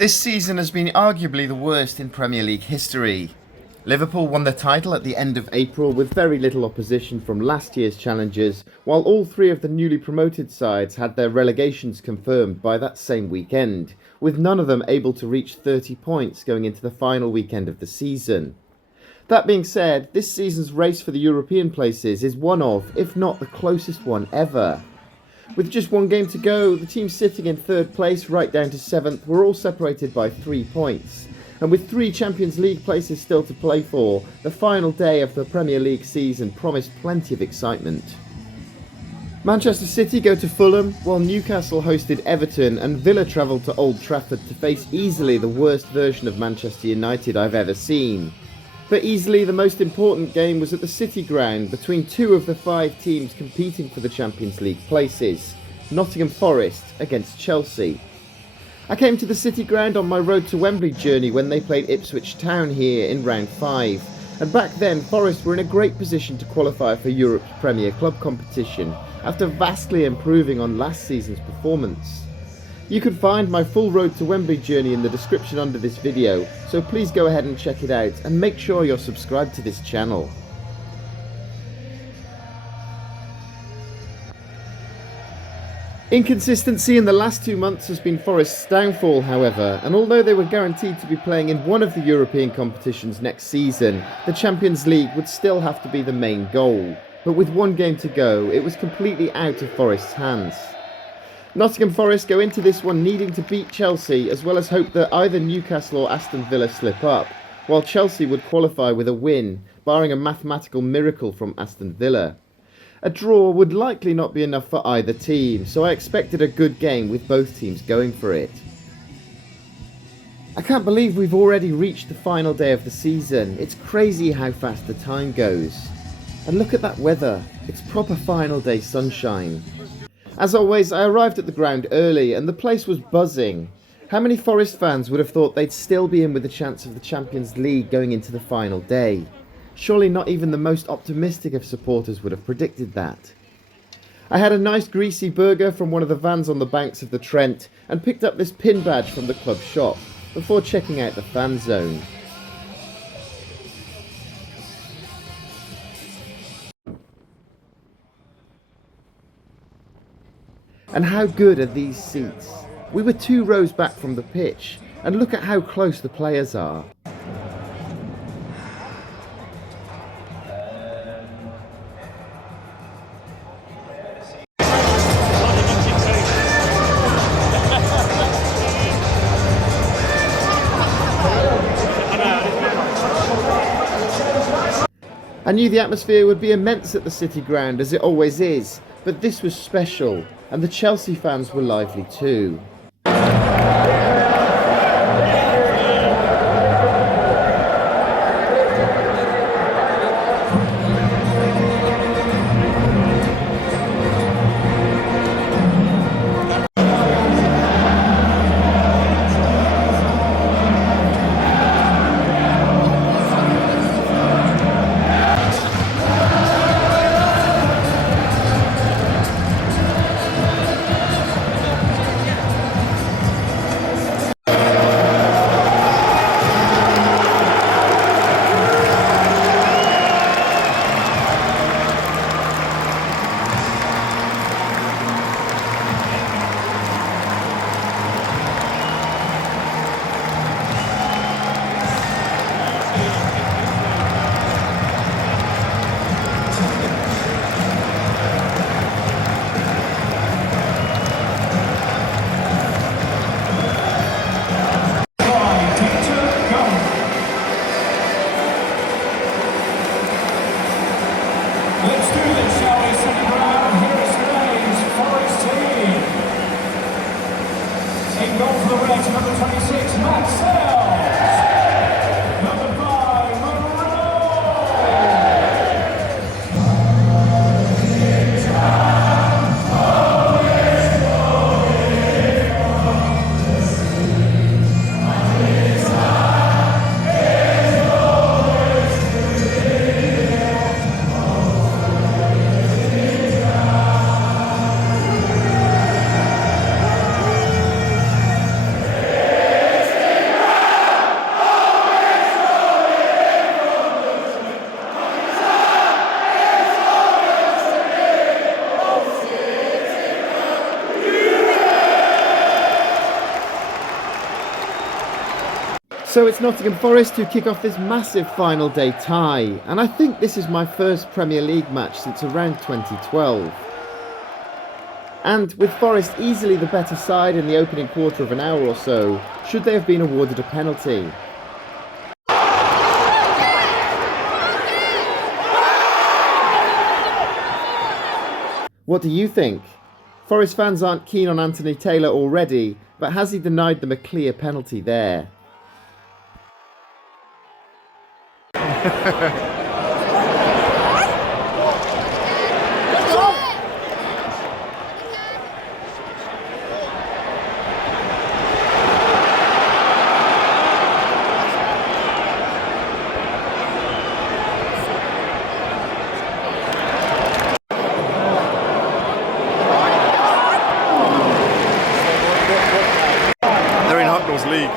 This season has been arguably the worst in Premier League history. Liverpool won the title at the end of April with very little opposition from last year's challengers, while all three of the newly promoted sides had their relegations confirmed by that same weekend, with none of them able to reach 30 points going into the final weekend of the season. That being said, this season's race for the European places is one of, if not the closest one ever. With just one game to go, the teams sitting in third place right down to seventh were all separated by 3 points. And with 3 Champions League places still to play for, the final day of the Premier League season promised plenty of excitement. Manchester City go to Fulham, while Newcastle hosted Everton and Villa travelled to Old Trafford to face easily the worst version of Manchester United I've ever seen. But easily the most important game was at the City ground between 2 of the 5 teams competing for the Champions League places, Nottingham Forest against Chelsea. I came to the City ground on my road to Wembley journey when they played Ipswich Town here in round 5, and back then Forest were in a great position to qualify for Europe's Premier Club competition after vastly improving on last season's performance. You can find my full road to Wembley journey in the description under this video, so please go ahead and check it out and make sure you're subscribed to this channel. Inconsistency in the last 2 months has been Forest's downfall, however, and although they were guaranteed to be playing in one of the European competitions next season, the Champions League would still have to be the main goal. But with one game to go, it was completely out of Forest's hands. Nottingham Forest go into this one needing to beat Chelsea, as well as hope that either Newcastle or Aston Villa slip up, while Chelsea would qualify with a win, barring a mathematical miracle from Aston Villa. A draw would likely not be enough for either team, so I expected a good game with both teams going for it. I can't believe we've already reached the final day of the season. It's crazy how fast the time goes. And look at that weather, it's proper final day sunshine. As always, I arrived at the ground early and the place was buzzing. How many Forest fans would have thought they'd still be in with a chance of the Champions League going into the final day? Surely not even the most optimistic of supporters would have predicted that. I had a nice greasy burger from one of the vans on the banks of the Trent and picked up this pin badge from the club shop before checking out the fan zone. And how good are these seats? We were 2 rows back from the pitch, and look at how close the players are. I knew the atmosphere would be immense at the City ground, as it always is, but this was special, and the Chelsea fans were lively too. Number 26, Maxwell. Number 5, So it's Nottingham Forest who kick off this massive final day tie, and I think this is my first Premier League match since around 2012. And with Forest easily the better side in the opening quarter of an hour or so, should they have been awarded a penalty? What do you think? Forest fans aren't keen on Anthony Taylor already, but has he denied them a clear penalty there? They're in Hucknall's league.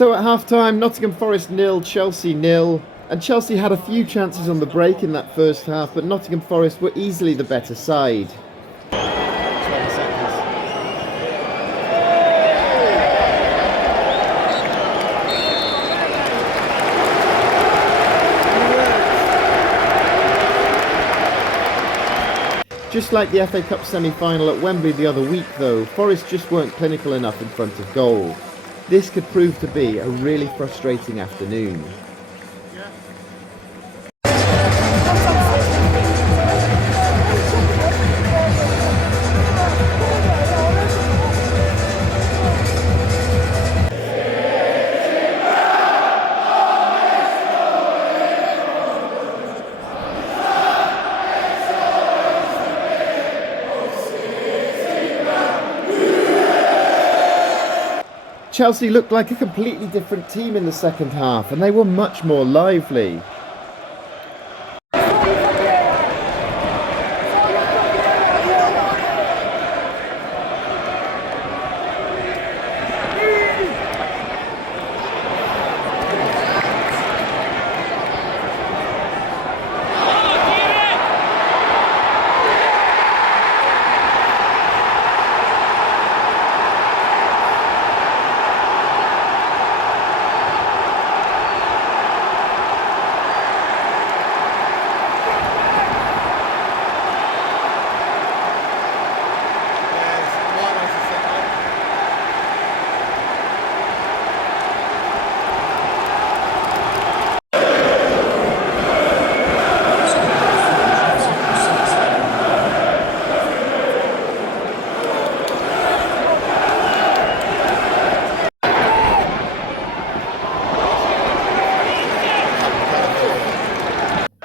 So at half-time, Nottingham Forest 0, Chelsea 0, and Chelsea had a few chances on the break in that first half, but Nottingham Forest were easily the better side. Just like the FA Cup semi-final at Wembley the other week though, Forest just weren't clinical enough in front of goal. This could prove to be a really frustrating afternoon. Chelsea looked like a completely different team in the second half, and they were much more lively.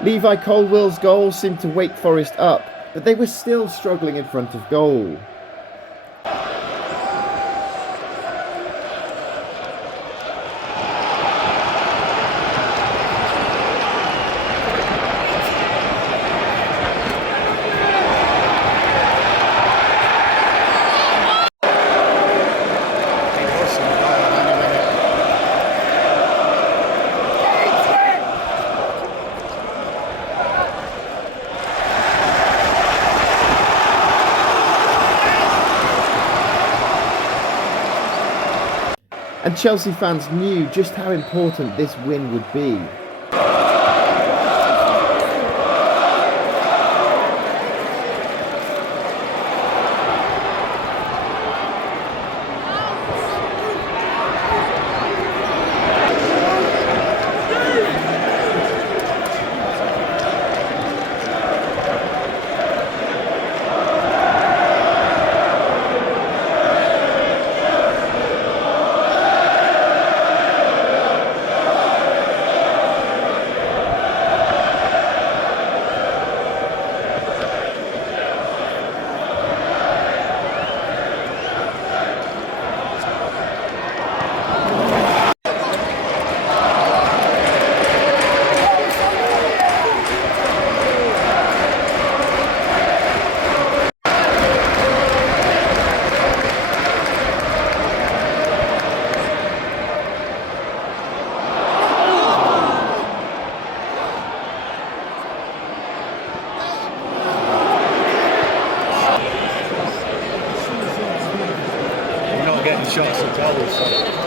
Levi Colwill's goal seemed to wake Forest up, but they were still struggling in front of goal. and Chelsea fans knew just how important this win would be. Getting shots at goals. So.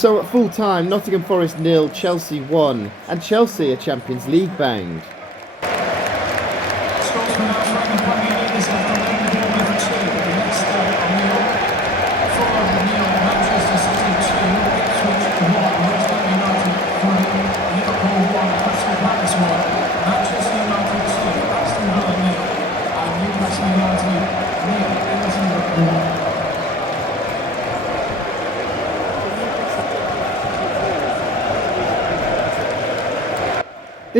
So at full time, Nottingham Forest 0, Chelsea 1, and Chelsea are Champions League bound.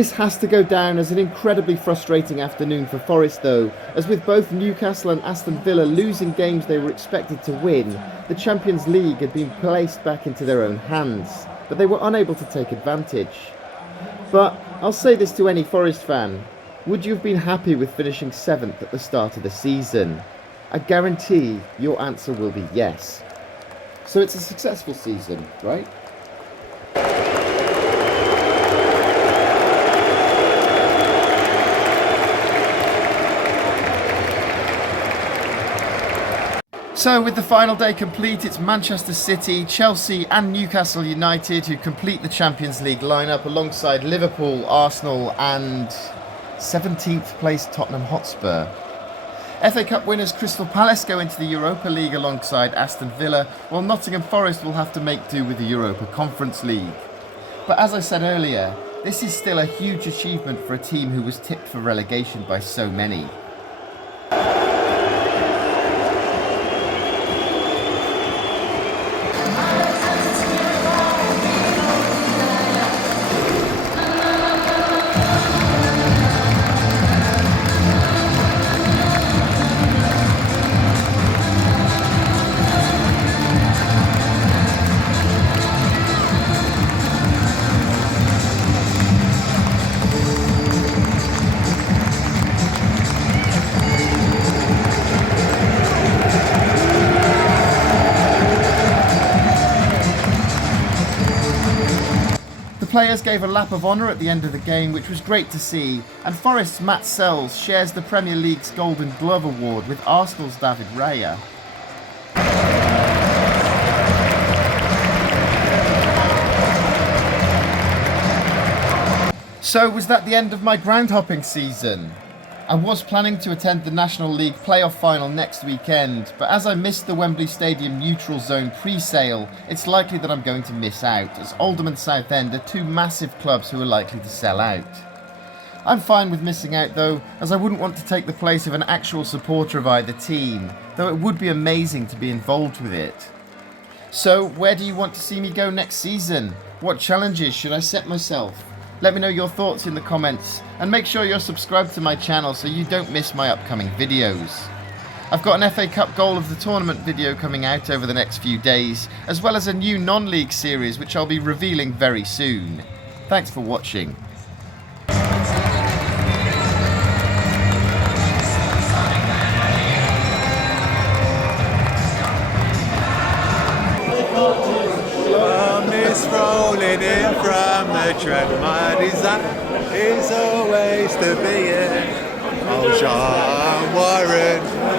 This has to go down as an incredibly frustrating afternoon for Forest though, as with both Newcastle and Aston Villa losing games they were expected to win, the Champions League had been placed back into their own hands, but they were unable to take advantage. But I'll say this to any Forest fan, would you have been happy with finishing 7th at the start of the season? I guarantee your answer will be yes. So it's a successful season, right? So with the final day complete, it's Manchester City, Chelsea and Newcastle United who complete the Champions League lineup alongside Liverpool, Arsenal and 17th place Tottenham Hotspur. FA Cup winners Crystal Palace go into the Europa League alongside Aston Villa, while Nottingham Forest will have to make do with the Europa Conference League. But as I said earlier, this is still a huge achievement for a team who was tipped for relegation by so many. The players gave a lap of honour at the end of the game, which was great to see, and Forest's Matt Sells shares the Premier League's Golden Glove Award with Arsenal's David Raya. So was that the end of my ground hopping season? I was planning to attend the National League playoff final next weekend, but as I missed the Wembley Stadium neutral zone pre-sale, it's likely that I'm going to miss out, as Oldham and Southend are two massive clubs who are likely to sell out. I'm fine with missing out though, as I wouldn't want to take the place of an actual supporter of either team, though it would be amazing to be involved with it. So, where do you want to see me go next season? What challenges should I set myself? Let me know your thoughts in the comments, and make sure you're subscribed to my channel so you don't miss my upcoming videos. I've got an FA Cup goal of the tournament video coming out over the next few days, as well as a new non-league series which I'll be revealing very soon. Thanks for watching. Rolling in from the track, my desire is always to be in. Oh, Jean Warren.